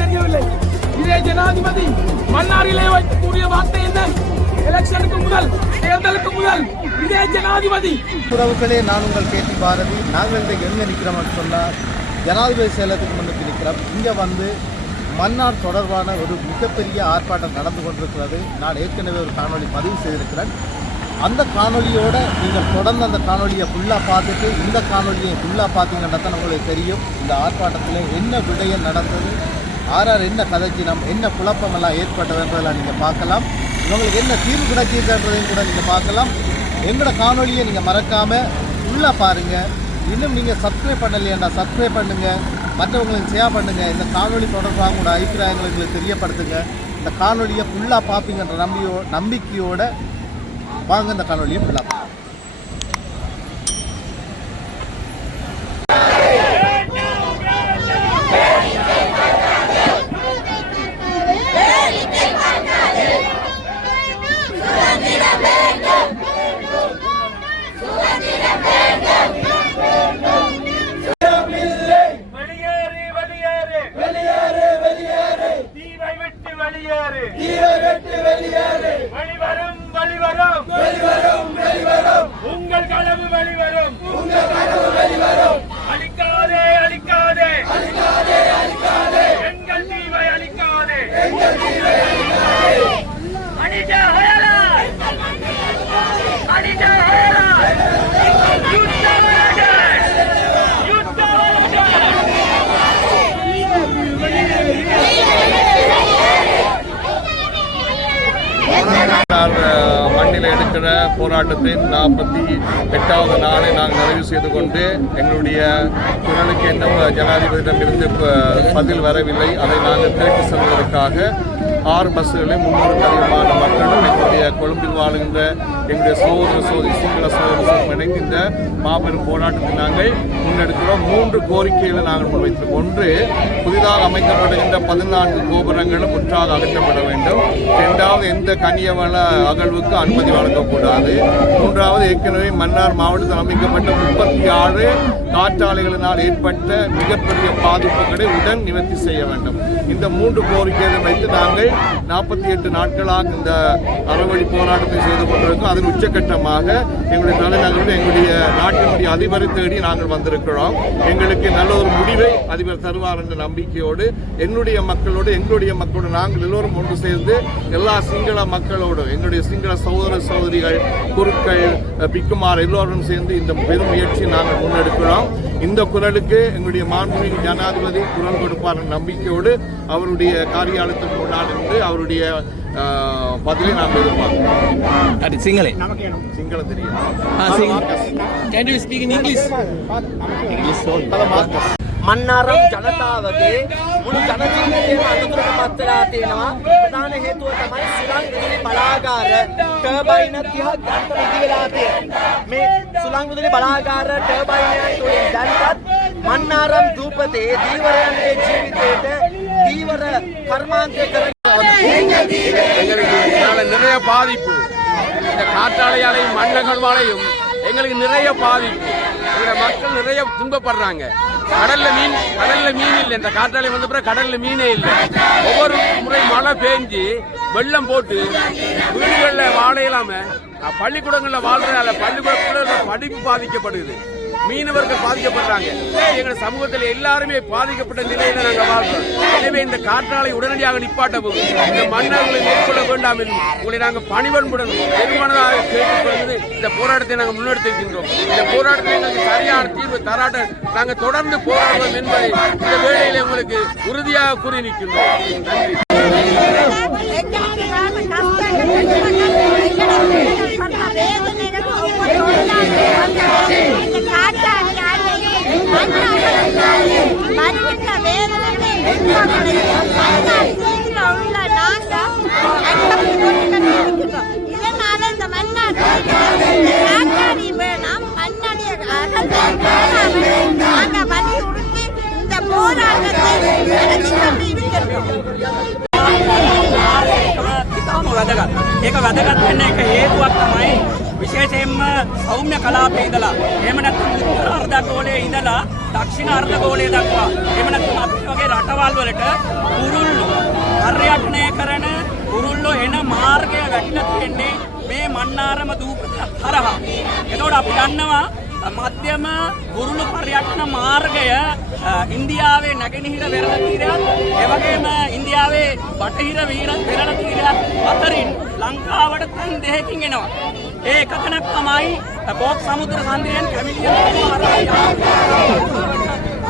தெரியவில்லை. இதே ஜனாதிபதி மன்னாரிலே வைக்கக்கூடிய வார்த்தை என்ன? எலெக்ஷனுக்கு முதல் தேர்தலுக்கு முதல் இதே ஜனாதிபதி. உறவுகளே நான் உங்கள் கேட்டி பாரதி. நாங்கள் இந்த எங்க நிற்கிறோம்னு சொன்னால் ஜனாதிபதி செயலத்துக்கு முன்னுக்கு நிற்கிறோம். இங்கே வந்து மன்னார் தொடர்பான ஒரு மிகப்பெரிய ஆர்ப்பாட்டம் நடந்து கொண்டிருக்கிறது. நான் ஏற்கனவே ஒரு காணொலி பதிவு செய்திருக்கிறேன். அந்த காணொளியோட நீங்கள் தொடர்ந்து அந்த காணொலியை ஃபுல்லாக பார்த்துட்டு இந்த காணொலியை ஃபுல்லாக பார்த்தீங்கன்னா தான் உங்களுக்கு தெரியும். இந்த ஆர்ப்பாட்டத்தில் என்ன விடயம் நடந்தது ஆர்ஆர் என்ன கதைச்சினம் என்ன குழப்பமெல்லாம் ஏற்பட்டது என்பதெல்லாம் நீங்கள் பார்க்கலாம். உங்களுக்கு என்ன தீர்வு கிடைச்சிருக்கன்றதையும் கூட நீங்கள் பார்க்கலாம். எங்களோட காணொலியை நீங்கள் மறக்காமல் ஃபுல்லாக பாருங்கள் இன்னும் நீங்கள் சப்ஸ்கிரைப் பண்ணலையாண்டா சப்ஸ்கிரைப் பண்ணுங்கள் மற்றவங்களுக்கு ஷேர் பண்ணுங்கள் இந்த காணொலி தொடர்பாக உங்களோட அபிப்பிராயங்களை எங்களுக்கு தெரியப்படுத்துங்க. இந்த காணொலியை ஃபுல்லாக பார்ப்பீங்கன்ற நம்பியோ நம்பிக்கையோட வாங்க இந்த காணொளியை ஃபுல்லாக வெளியேறு வெளியேறு வெளியேறு வெளியேறு தீவை விட்டு வெளியேறு தீவை விட்டு வெளியேறு வெளிவரும் வெளிவரும் வெளிவரும் வெளிவரும் உங்கள் கனவு வெளிவரும் உங்கள் கனவு வெளிவரும் அழிக்காதே அழிக்காதே அழிக்காதே அழிக்காதே எங்கள் தீவை அழிக்காதே எங்கள் தீவை அழிக்காதே அடிஜா ஹயலா அடிஜா ஹயலா யுத்தவரடே யுத்தவரடே மன்னார் மண்ணில் போராட்டத்தின் நாற்பத்தி எட்டாவது நாளை நாங்கள் நிறைவு செய்து கொண்டு எங்களுடைய குரலுக்கு என்ன ஜனாதிபதியிடமிருந்து ப- பதில் வரவில்லை. அதை நாங்கள் கேட்டு செல்வதற்காக ஆறு பஸ்களில் முன்னூறுக்கு அதிகமான மக்களும் எங்களுடைய கொழும்பில் வாழ்கின்ற எங்களுடைய சோதர சோதரி சிங்கள சோதர இணைந்து இந்த மாபெரும் போராட்டத்தை நாங்கள் முன்னெடுக்கிறோம். மூன்று கோரிக்கைகளை நாங்கள் முன்வைத்திருக்கோம். ஒன்று புதிதாக அமைக்கப்படுகின்ற பதினான்கு கோபுரங்களும் முற்றாக அகற்றப்பட வேண்டும். இரண்டாவது எந்த கனியவள அகழ்வுக்கு அனுமதி வழங்கக்கூடாது. மூன்றாவது ஏற்கனவே மன்னார் மாவட்டத்தில் அமைக்கப்பட்ட நாற்பத்தி ஆறு காற்றாலைகளினால் ஏற்பட்ட மிகப்பெரிய பாதிப்புகளை உடன் நிவர்த்தி செய்ய வேண்டும். இந்த மூன்று கோரிக்கைகளை வைத்து நாங்கள் நாற்பத்தி எட்டு நாட்களாக இந்த அறவழி போராட்டத்தை செய்து கொண்டிருக்கோம் அதன் உச்சக்கட்டமாக எங்களுடைய தலைநகரில் எங்களுடைய நாட்டினுடைய அதிபரை தேடி நாங்கள் வந்திருக்கிறோம். எங்களுக்கு நல்ல ஒரு முடிவை அதிபர் தருவார் என்ற நம்பிக்கையோடு என்னுடைய மக்களோடு எங்களுடைய மக்களோடு நாங்கள் எல்லோரும் ஒன்று சேர்ந்து எல்லா சிங்கள மக்களோடு எங்களுடைய சிங்கள சகோதர சகோதரிகள் குருக்கள் பிக்குமார் எல்லோரும் சேர்ந்து இந்த பெரும் முயற்சி நாங்கள் முன்னெடுக்கிறோம். இந்த குரலுக்கு எங்களுடைய மாண்புமிகு ஜனாதிபதி குரல் கொடுப்பார் நம்பிக்கையோடு அவருடைய காரியாலயத்துக்கு முன்னால் இருந்து அவருடைய பதிலை நாம் எதிர்பார்க்கிறோம். அது சிங்களே. சிங்களம் தெரியும். Can. මන්නාරම් ජනතාවගේ මුළු ජනජීවිතයම අනතුරට පත් වෙලා තියෙනවා ප්‍රධාන හේතුව තමයි සුළං විදුලි බලාගාර ටර්බයින 30ක් ගන්න විදි වෙලා තියෙනවා මේ සුළං විදුලි බලාගාර ටර්බයිනයන් තුලින් දැන්ටත් මන්නාරම් දූපතේ දීවරයන්ගේ ජීවිතයට දීවර කර්මාන්තය කරගෙන எங்களுக்கு இதனால நிறைய பாதிப்பு இந்த காற்றாலையாலையும் மண்ணகழ்வாலையும் எங்களுக்கு நிறைய பாதிப்பு எங்களோட மக்கள் நிறைய துன்பப்படுறாங்க கடல்ல மீன் கடல்ல மீன் இல்லை. இந்த காற்றாலை வந்த பிறகு கடல்ல மீனே இல்லை. ஒவ்வொரு முறை மழை பேஞ்சு வெள்ளம் போட்டு வீடுகளில் வாழையிலாம பள்ளிக்கூடங்களில் அஹ், பள்ளிக்கூடங்கள்ல வாழ்றதால பள்ளிக்கூட படிப்பு பாதிக்கப்படுது. மீனவர்கள் பாதிக்கப்படுறாங்க எங்கள் சமூகத்தில் எல்லாருமே பாதிக்கப்பட்ட நிலையில நாங்கள் வாழ்றோம் எனவே இந்த காற்றாலை உடனடியாக நிப்பாட்டவும் இந்த மன்னர்களை மேற்கொள்ள வேண்டாம் என்று உங்களை நாங்கள் பணிவன்புடன் பெருமானதாக கேட்டுக்கொண்டு இந்த போராட்டத்தை நாங்கள் முன்னெடுத்திருக்கின்றோம் இந்த போராட்டத்தை எங்களுக்கு சரியான தீர்வு தராட்ட நாங்கள் தொடர்ந்து போராடுவோம் என்பதை இந்த வேளையில் உங்களுக்கு உறுதியாக கூறி நிற்கின்றோம் நன்றி ඒක වැදගත් වෙන්න එක හේතුවක් තමයි විශේෂයෙන්ම සෞම්‍ය කලාපයේ ඉඳලා එහෙම නැත්නම් උත්තර අර්ධගෝලයේ ඉඳලා දක්ෂිණ අර්ධගෝලය දක්වා එහෙම නැත්නම් අපි වගේ රටවල් වලට කුරුල්ලු පර්යටනය කරන කුරුල්ලෝ එන මාර්ගය වැටිලා තියෙන්නේ මේ මන්නාරම දූපත හරහා. එතකොට අපි දන්නවා මධ්‍යම ගුරුළු පර්යටන මාර්ගය අ, ඉන්දියාවේ නැගෙනහිර වෙරළ තීරයත් එවගේම ඉන්දියාවේ බටහිර වීර වෙරළ තීරයත් අතරින් ලංකාවට තැන් දෙකකින් එනවා. ඒ එකතනක් තමයි කෝක් සමුද්‍ර සන්ධියෙන්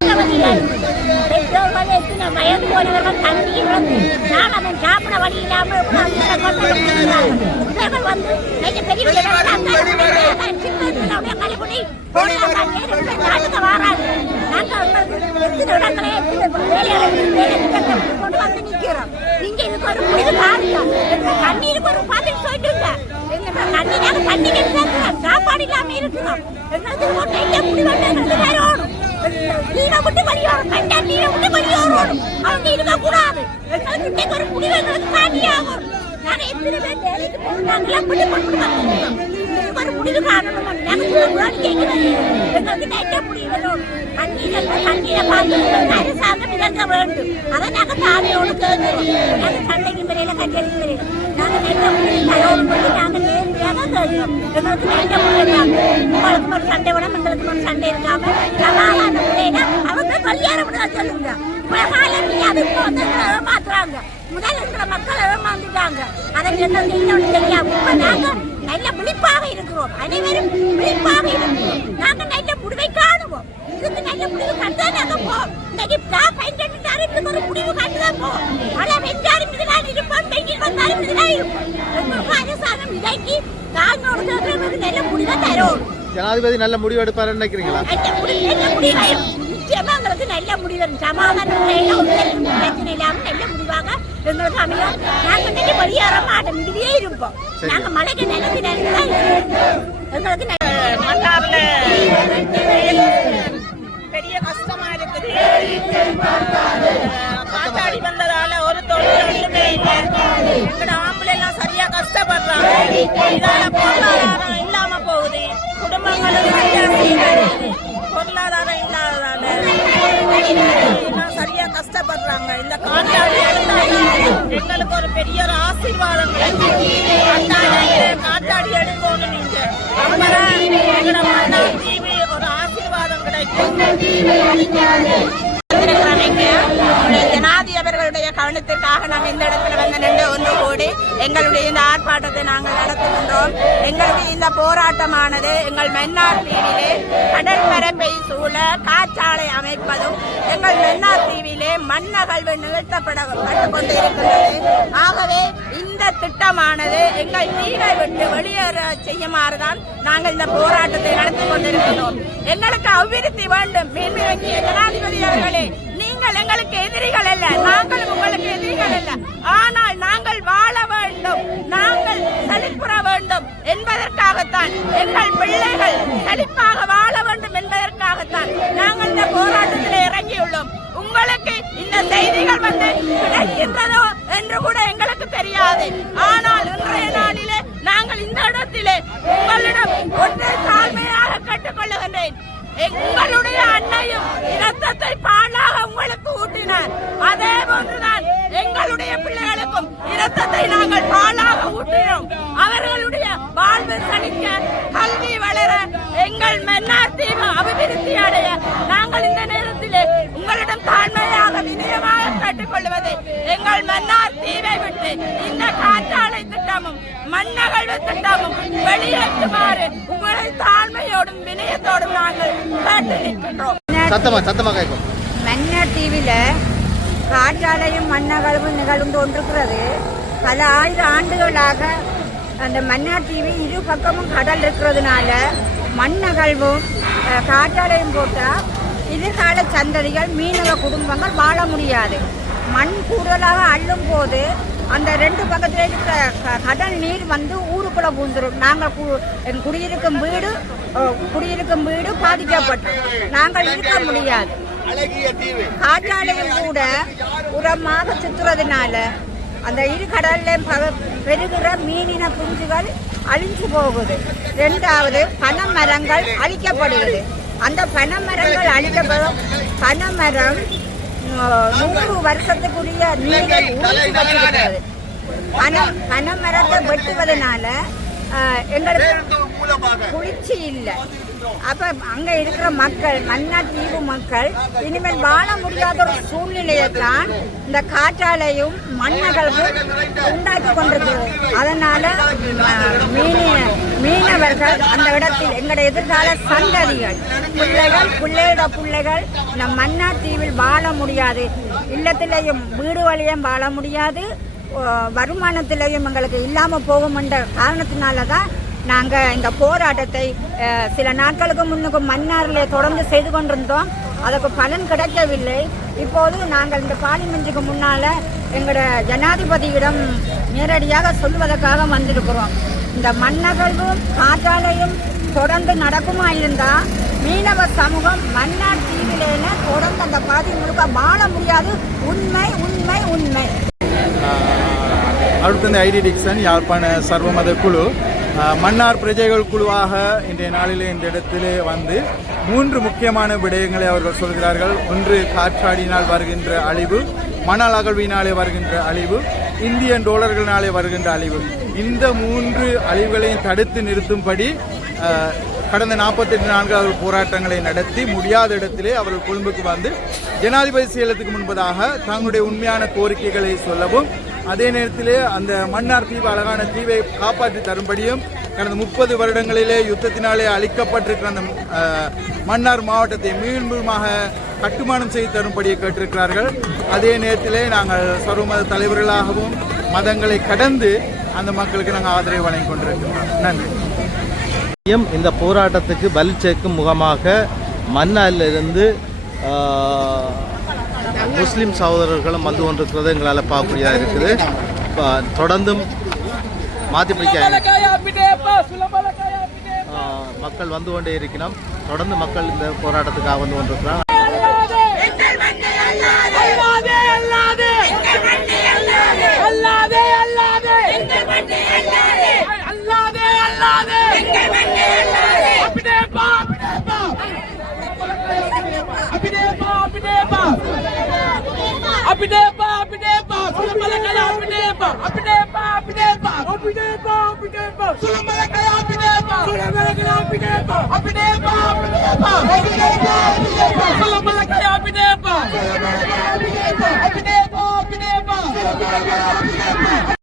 කැමිලියන් எத்தனை வயது போனவர்கள் தண்ணி வந்து நானும் சாப்பிட வழி இல்லாமல் இவர்கள் வந்து பெரிய பெரிய சின்னத்தினுடைய கழிவுடி நாட்டுக்கு நாங்கள் எத்தனை இடங்களே கொண்டு வந்து நிற்கிறோம் நீங்க இதுக்கு ஒரு முடிவு எங்க ஒரு பதில் சொல்லிட்டுங்க தண்ணி தண்ணி சாப்பாடு இருக்கிறோம் எங்களுக்கு ஒரு நல்ல முடிவு எங்களுக்கு வேறோடும் நீரை விட்டு வெளியோடும் கண்டா நீரை விட்டு அவங்க இருக்க கூடாது எங்களுக்கு ஒரு முடிவு எங்களுக்கு காட்டியாகும் நாங்க எத்தனை பேர் வேலைக்கு போனாங்களா விட்டு கொண்டு ஒரு முடிவு காணணும். நாங்க சொல்லுவோம் எங்களுக்கு முடிவு தண்ணீரை தண்ணீரை பார்த்து அரசாங்கம் வேண்டும். அதை நாங்க கேட்கிறோம். நாங்க சண்டைக்கு முறையில கட்டளிக்கு முறையில நாங்க முடிவு நாங்க நேர்மையாக கேட்கிறோம். எங்களுக்கு முடிவு உங்களுக்கு ஒரு சண்டை விட எங்களுக்கு ஒரு சண்டை இருக்காம கல்யாண விட சொல்லுங்க ஏமாத்துறாங்க முதல்ல இருக்கிற மக்கள் ஏமாந்துட்டாங்க அதை என்ன செய்யணும்னு தெரியாம இப்ப நாங்க நல்ல விழிப்பாக இருக்கிறோம். அனைவரும் விழிப்பாக இருக்கிறோம். நாங்க நல்ல முடிவை காணுவோம். இதுக்கு நல்ல முடிவு கண்டா நாங்க போவோம். இன்னைக்கு நான் பயன்படுத்தாரு இதுக்கு ஒரு முடிவு கண்டுதான் போவோம். மழை வெஞ்சாலும் இதுதான் இருப்போம். வெயில் வந்தாலும் இதுதான் இருப்போம் அரசாங்கம் இதைக்கு தாழ்ந்தோடு நல்ல முடிவை தரும். ஜனாதிபதி நல்ல முடிவு எடுப்பாருன்னு நினைக்கிறீங்களா? நிச்சயமா எங்களுக்கு நல்ல முடிவு வரும். சமாதான முறையில ஒருத்தருக்கும் பிரச்சனை இல்லாம நல்ல முடிவாக எங்களுக்கு அமையும் நாங்க இன்னைக்கு வெளியேற மாட்டோம் இதுலயே இருப்போம். நாங்க மலைக்கு நிலத்து நிலத்துல எங்களுக்கு பெரிய கஷ்டமா இருக்குது. காத்தாடி வந்ததால ஒரு தொழில் ஒண்ணுமே இல்லை. எங்கட ஆம்பளை எல்லாம் சரியா கஷ்டப்படுறாங்க. இதால பொருளாதாரம் இல்லாம போகுது. குடும்பங்களும் சரியா பொருளாதாரம் இல்லாததால எல்லாம் சரியா கஷ்டப்படுறாங்க எங்களுக்கு ஒரு பெரிய ஒரு ஆசீர்வாதம் காத்தாடி எடுக்கணும் நீங்க அப்புறம் மன்னார் ஒரு ஆசீர்வாதம் கிடைக்கும். வந்திருக்கிறோம் கவனத்திற்காக நாம் இந்த இடத்துல வந்து நின்று ஒன்று கூடி எங்களுடைய இந்த ஆர்ப்பாட்டத்தை நாங்கள் நடத்துகின்றோம். எங்களுடைய இந்த போராட்டமானது எங்கள் மன்னார் தீவிலே கடற்பரப்பை சூழ காற்றாலை அமைப்பதும் எங்கள் மன்னார் தீவில் மண்ணகழ்வு நிகழ்த்தப்பட பட்டுக் கொண்டிருக்கின்றது ஆகவே இந்த திட்டமானது எங்கள் வீடை விட்டு வெளியேற செய்யுமாறுதான் நாங்கள் இந்த போராட்டத்தை நடத்தி கொண்டிருக்கிறோம் எங்களுக்கு அபிவிருத்தி வேண்டும். மேன்மை ஜனாதிபதி அவர்களே நீங்கள் எங்களுக்கு எதிரிகள் அல்ல. நாங்கள் உங்களுக்கு எதிரிகள் அல்ல. ஆனால் நாங்கள் வாழ வேண்டும். நாங்கள் செழிப்புற வேண்டும் என்பதற்காகத்தான். எங்கள் பிள்ளைகள் செழிப்பாக வாழ வேண்டும் என்பதற்காகத்தான் நாங்கள் இந்த போராட்டத்தில் இறங்கியுள்ளோம் உங்களுக்கு இந்த செய்திகள் கிடைக்கின்றதோ என்று கூட எங்களுக்கு தெரியாது. ஆனால் இன்றைய நாளிலே நாங்கள் இந்த இடத்திலே உங்களிடம் ஒன்றை தாழ்மையாக கேட்டுக்கொள்ளுகின்றேன். உங்களுடைய அன்னையும் இரத்தத்தை பாலாக உங்களுக்கு ஊட்டினார். அதே போன்றுதான் எங்களுடைய பிள்ளைகளுக்கும் இரத்தத்தை நாங்கள் பாலாக ஊட்டினோம். அவர்களுடைய வாழ்வு செழிக்க கல்வி வளர எங்கள் மன்னார் தீவு அபிவிருத்தி அடைய நாங்கள் இந்த நேரத்திலே உங்களிடம் தாழ்மையாக வினயமாக கேட்டுக்கொள்வது எங்கள் மன்னார் தீவை விட்டு இந்த காற்றாலை திட்டமும் மண்ணகழ்வு திட்டமும் வெளியேற்றுமாறு உங்களை தாழ்மையோடும் வினயத்தோடும் நாங்கள் கேட்டு நிற்கின்றோம். சத்தமா சத்தமா கேட்கும். மன்னார் தீவில காற்றாலையும் மண்ணகழ்வும் நிகழ்ந்து கொண்டிருக்கிறது. பல ஆயிரம் ஆண்டுகளாக அந்த மன்னார் தீவு இரு பக்கமும் கடல் இருக்கிறதுனால மண்ணகழ்வும் காற்றாலையும் போட்டால் எதிர்கால சந்ததிகள் மீனவ குடும்பங்கள் வாழ முடியாது. மண் கூடுதலாக அள்ளும் போது அந்த ரெண்டு பக்கத்தில் இருக்கிற க- கடல் நீர் வந்து ஊருக்குள்ளே பூந்துடும் நாங்கள் கு- எங்கள் குடியிருக்கும் வீடு குடியிருக்கும் வீடு பாதிக்கப்பட்டோம் நாங்கள் இருக்க முடியாது. காற்றாலையும் கூட உரமாக சுற்றுறதுனால அந்த இரு கடல்லையும் பக பெருகிற மீனின குஞ்சுகள் அழிஞ்சு போகுது. ரெண்டாவது பனை மரங்கள் அழிக்கப்படுகிறது. அந்த பனை மரங்கள் அழிக்கப்படும். பனை மரம் நூறு வருஷத்துக்குரிய நீரை உறிஞ்சி வச்சிருக்கிறது பனை பனை மரத்தை வெட்டுவதனால எங்களுக்கு குளிர்ச்சி இல்லை. அப்ப அங்க இருக்கிற மக்கள் மன்னார் தீவு மக்கள் இனிமேல் வாழ முடியாத ஒரு சூழ்நிலையை தான் இந்த காற்றாலையும் மண்ணகழ்வு உண்டாக்கி கொண்டிருக்கிறது அதனால ஆஹ், மீன மீனவர்கள் அந்த இடத்தில் எங்களுடைய எதிர்கால சந்ததிகள். பிள்ளைகள் பிள்ளையோட பிள்ளைகள் இந்த மன்னார் தீவில் வாழ முடியாது. இல்லத்திலையும் வீடு வழியும் வாழ முடியாது. வருமானத்திலையும் எங்களுக்கு இல்லாமல் போகும் என்ற காரணத்தினால தான் நாங்கள் இந்த போராட்டத்தை சில நாட்களுக்கு முன்னுக்கு மன்னாரில் தொடர்ந்து செய்து கொண்டிருந்தோம். அதற்கு பலன் கிடைக்கவில்லை. இப்போது நாங்கள் இந்த பார்லிமெண்ட்டுக்கு முன்னால் எங்களோட ஜனாதிபதியிடம் நேரடியாக சொல்வதற்காக வந்திருக்கிறோம். இந்த மண்ணகழ்வும் காற்றாலையும் தொடர்ந்து நடக்குமா இருந்தால் மீனவ சமூகம் மன்னார் தீவிலேன தொடர்ந்து அந்த பாதி முழுக்க வாழ முடியாது. உண்மை உண்மை உண்மை. அடுத்து ஐடி டிக்சன் யாழ்ப்பாண சர்வமத குழு. மன்னார் பிரஜைகள் குழுவாக இன்றைய நாளிலே இந்த இடத்திலே வந்து மூன்று முக்கியமான விடயங்களை அவர்கள் சொல்கிறார்கள். ஒன்று காற்றாடினால் வருகின்ற அழிவு மணல் அகழ்வினாலே வருகின்ற அழிவு இந்தியன் டோலர்களினாலே வருகின்ற அழிவு. இந்த மூன்று அழிவுகளையும் தடுத்து நிறுத்தும்படி கடந்த நாற்பத்தெட்டு நான்கு அவர்கள் போராட்டங்களை நடத்தி முடியாத இடத்திலே அவர்கள் கொழும்புக்கு வந்து ஜனாதிபதி செயலத்துக்கு முன்பதாக தங்களுடைய உண்மையான கோரிக்கைகளை சொல்லவும் அதே நேரத்திலே அந்த மன்னார் தீவு அழகான தீவை காப்பாற்றி தரும்படியும் கடந்த முப்பது வருடங்களிலே யுத்தத்தினாலே அளிக்கப்பட்டிருக்கிற அந்த மன்னார் மாவட்டத்தை மீண்டுமாக கட்டுமானம் செய்து தரும்படியை கேட்டிருக்கிறார்கள். அதே நேரத்திலே நாங்கள் சர்வமத தலைவர்களாகவும் மதங்களை கடந்து அந்த மக்களுக்கு நாங்கள் ஆதரவு வழங்கி கொண்டிருக்கிறோம் நன்றி. இந்த போராட்டத்துக்கு பலி சேர்க்கும் முகமாக மன்னாரிலிருந்து முஸ்லீம் சகோதரர்களும் வந்து கொண்டிருக்கிறது. எங்களால் பார்க்கக்கூடியதாக இருக்குது. ப- தொடர்ந்தும் மாற்றி பிடிக்க மக்கள் வந்து கொண்டே இருக்கிறோம். தொடர்ந்து மக்கள் இந்த போராட்டத்துக்காக வந்து கொண்டிருக்கிறாங்க. அபிடேப்பா அபிடேப்பா சுலமலக்கல அபிடேப்பா அபிடேப்பா அபிடேப்பா அபிடேப்பா அபிடேப்பா சுலமலக்கல அபிடேப்பா சுலமலக்கல அபிடேப்பா அபிடேப்பா அபிடேப்பா அபிடேப்பா அபிடேப்பா சுலமலக்கல அபிடேப்பா சுலமலக்கல அபிடேப்பா அபிடேப்பா அபிடேப்பா சுலமலக்கல அபிடேப்பா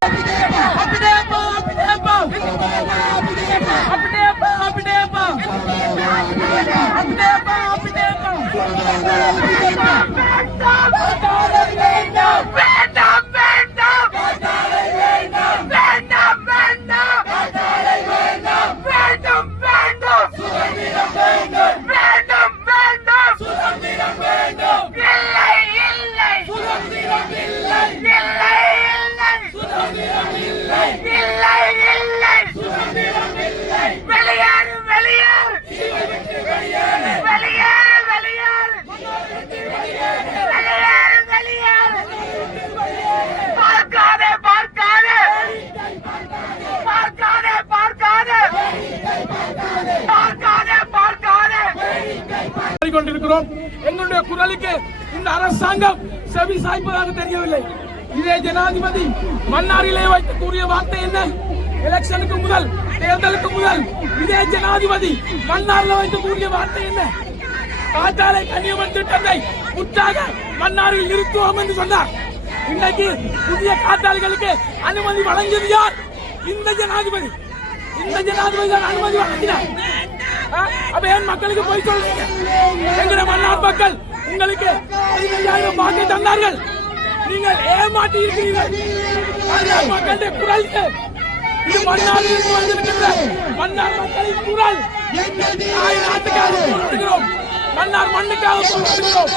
கொண்டிருக்கிறோம் எங்களுடைய குரலுக்கு இந்த அரசாங்கம் செவி சாய்ப்பதாக தெரியவில்லை. இதே ஜனாதிபதி மன்னாரிலே வைத்து கூறிய வார்த்தை என்ன? எலெக்ஷனுக்கு முதல் தேர்தலுக்கு முதல் இதே ஜனாதிபதி மன்னாரில் வைத்து கூறிய வார்த்தை என்ன? காற்றாலை கனியமன் திட்டத்தை முற்றாக மன்னாரில் நிறுத்துவோம் என்று சொன்னார். இன்னைக்கு புதிய காற்றாலைகளுக்கு அனுமதி வழங்கியது யார்? இந்த ஜனாதிபதி. இந்த ஜனாதிபதி தான் அனுமதி வழங்கினார். அப்ப ஏன் மக்களுக்கு போய் சொல்றீங்க? எங்களுடைய மன்னார் மக்கள் உங்களுக்கு பதினைஞ்சாயிரம் வாக்கு தந்தார்கள். நீங்கள் ஏமாற்றி இருக்கிறீர்கள். மக்களுடைய குரல் இது. இது மன்னாரில் இருந்து வந்திருக்கின்ற மன்னார் மக்களின் குரல். நாட்டுக்காக போராடுகிறோம். மன்னார் மண்ணுக்காக போராடுகிறோம்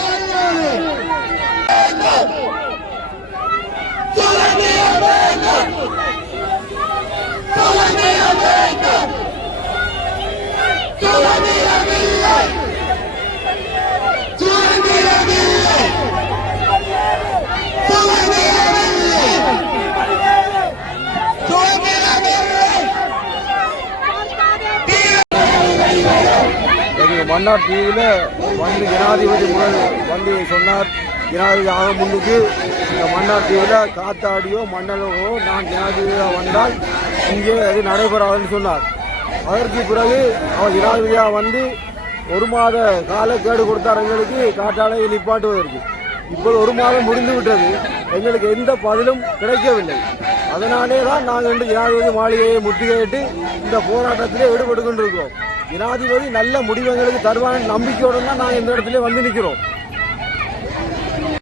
எங்கள் மன்னார் தீவில் வந்து ஜனாதிபதி முதல் வந்து சொன்னார். ஜனாதிபதி ஆக முன்னுக்கு இந்த மன்னார் தீவில் காத்தாடியோ மண்டலமோ நான் ஜனாதிபதியாக வந்தால் இங்கே அது நடைபெறாதுன்னு சொன்னார். அதற்கு பிறகு அவர் ஜனாதிபதியாக வந்து ஒரு மாத காலக்கேடு கொடுத்தார் எங்களுக்கு. காற்றாலையை நிப்பாட்டுவதற்கு. இப்போது ஒரு மாதம் முடிந்து விட்டது. எங்களுக்கு எந்த பதிலும் கிடைக்கவில்லை. அதனாலே தான் நாங்கள் இன்று ஜனாதிபதி மாளிகையை முற்றுகையிட்டு இந்த போராட்டத்திலே ஈடுபட்டு கொண்டிருக்கிறோம். ஜனாதிபதி நல்ல முடிவுகளுக்கு தருவான்னு தருவான நம்பிக்கையோடு தான் நாங்கள் இந்த இடத்துல வந்து நிற்கிறோம்